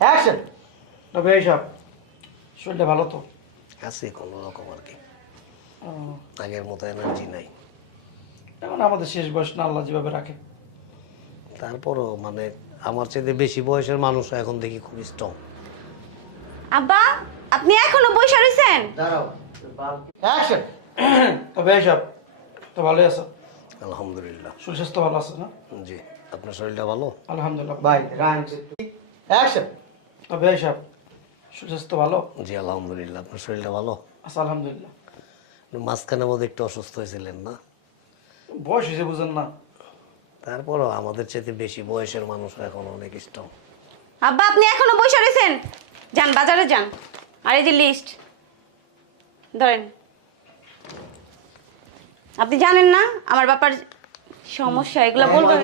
Action. তবে এইসব শরীরটা ভালো তো? আছে কোনো রকম আর কি, ও, আগের মতো এনার্জি নাই। এখন আমাদের শেষ বয়স না আল্লাহ যেভাবে রাখে। তারপরও মানে আমার চাইতে বেশি বয়সের মানুষ এখন দেখি খুব স্ট্রং। আব্বা আপনি এখনো বসে রইছেন? দাঁড়াও। অ্যাকশন। তবে এইসব তো ভালোই আছো? আলহামদুলিল্লাহ। শরীর স্বাস্থ্য ভালো আছে না? জি, আপনার শরীরটা ভালো? আলহামদুলিল্লাহ। ভাই অ্যাকশন। তবে এইসব শরীর স্বাস্থ্য ভালো জি আলহামদুলিল্লাহ। আপনার শরীরটা ভালো? আচ্ছা আলহামদুলিল্লাহ। মাঝখানে মধ্যে একটু অসুস্থ হয়েছিলেন না? বয়স হয়েছে বুঝেন না? তারপরও আমাদের চাইতে বেশি বয়সের মানুষ এখন অনেক স্ট্রং। আব্বা আপনি এখনো বসে রইছেন? যান বাজারে যান। আর এই যে লিস্ট ধরেন। আপনি জানেন না আমার বাবার সমস্যা, এগুলো বলবেন।